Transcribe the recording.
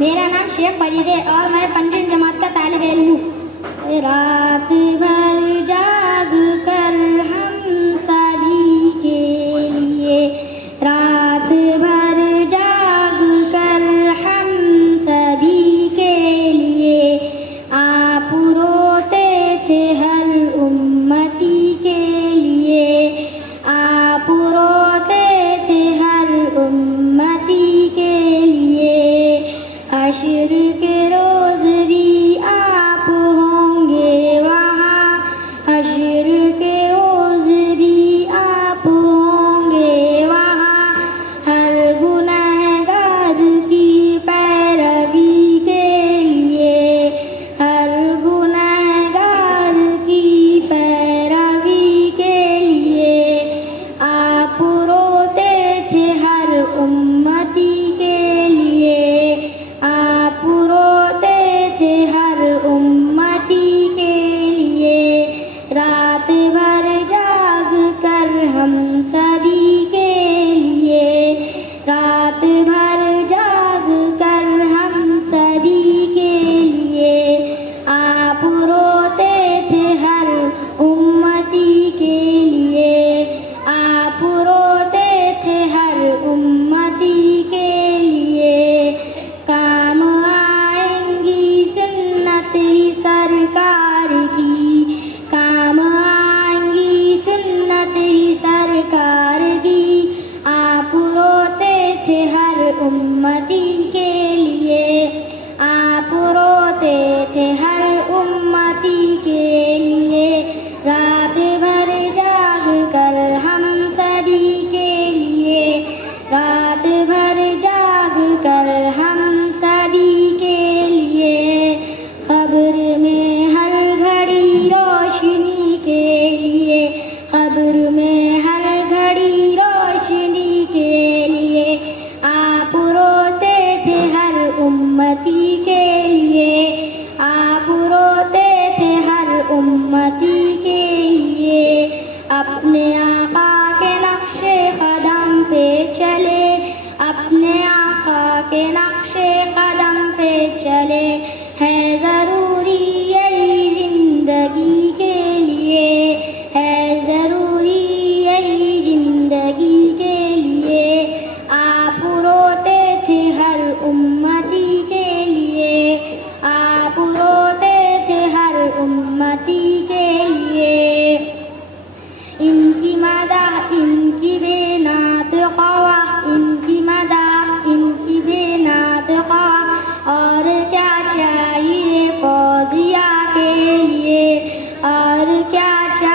میرا نام شیخ فرید ہے اور میں پنجم جماعت کا طالب علم ہوں. رات بھر جاگ کر ہم سبھی کے لیے، رات بھر جاگ کر ہم سبھی کے لیے، آپ روتے تھے ہر امتی کے لیے، آپ روتے تھے ہر امتی کے لیے. حشر کے روز بھی آپ ہوں گے وہاں، حشر کے روز بھی آپ ہوں گے وہاں، ہر گنہگار کی پیروی کے لیے، ہر گنہگار کی پیروی کے لیے. آپ روتے تھے ہر امتی کے لیے، آپ روتے تھے ہر امتی کے لیے. رات بھر جاگ کر ہم سبھی کے لیے، رات بھر جاگ کر ہم سبھی کے لیے، آپ روتے تھے ہر امتی کے لیے، آپ روتے تھے ہر امتی کے لیے. کام آئیں گی سنت ہی سرکار کی، کام آئیں گی سنت ہی سرکار کی. آپ روتے تھے ہر امتی کے لیے، آپ روتے تھے ہر امتی کے لیے. رات بھر جاگ کر ہم سبھی کے لیے، رات بھر جاگ کر ہم سبھی کے لیے. قبر میں ہر گھڑی روشنی کے لیے، قبر میں ہر گھڑی روشنی کے لیے. آپ روتے تھے ہر امتی کے لیے، آپ روتے تھے ہر امتی کے لیے. اپنے آقا کے نقش قدم پہ چلے، اپنے آقا کے نقش قدم پہ چلے. ہے ضروری یہی زندگی کے لیے، ہے ضروری یہی زندگی کے لیے. آپ روتے تھے ہر امتی کے لیے، آپ روتے تھے ہر امتی کے لیے. ان کی مدح ان کی بے نعت قوا، ان کی مدح ان کی بے نعت قوا. اور کیا چاہیے فوزیہ کے لیے، اور کیا چاہیے